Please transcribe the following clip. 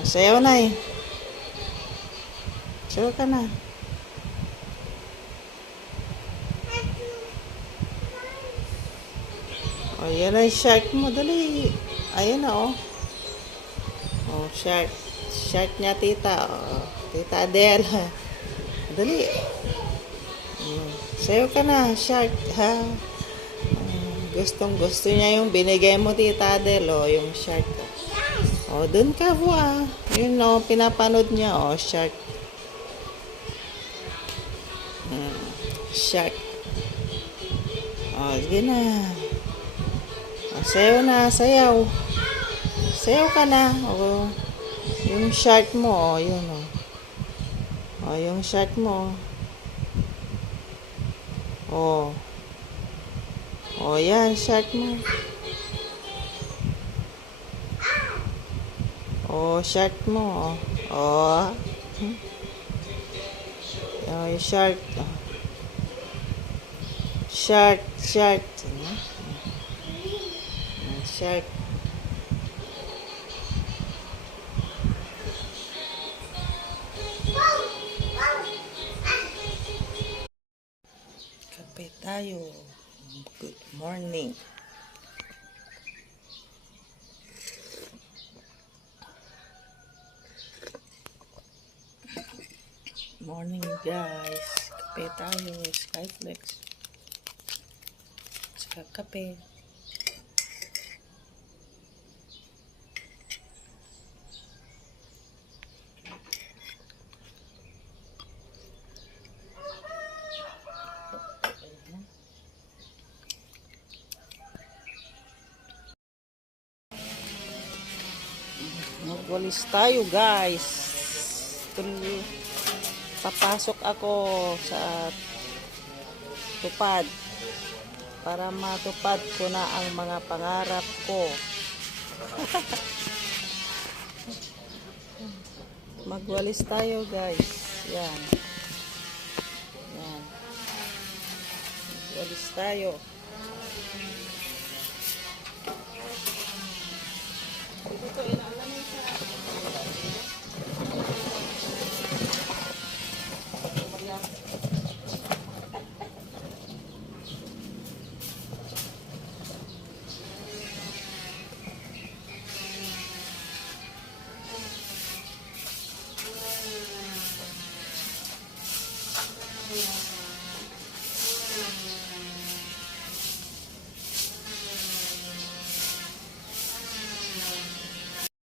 Sayaw na eh. Sayaw ka na. O, yan ang shark mo. Dali. Ayan na, oh. Oh, shark. Shark niya, tita. Oh, tita Adele. Dali. Sayaw ka na, shark. Ha? Gustong gusto niya yung binigay mo, tita Adele. Oh, yung shark. Oh, dun ka, buwa. Yun, oh, pinapanood niya. Oh, shark. Shark. Oh, sige na. Oh, sayaw na, sayaw. Sayaw ka na. Oh, yung shark mo, oh, yun, oh. Oh, yung shark mo. Oh. Oh, yan, shark mo. Oh, shark mo. Oh. Oh, yung shark. Shark, shark. Shark. Kape tayo. Good morning. Morning guys. Kape tayo. Skyflex. Saka kape. Magwalis tayo guys. Papasok ako sa tupad para matupad ko na ang mga pangarap ko. Magwalis tayo guys. Yan. Yan. Magwalis tayo. Ito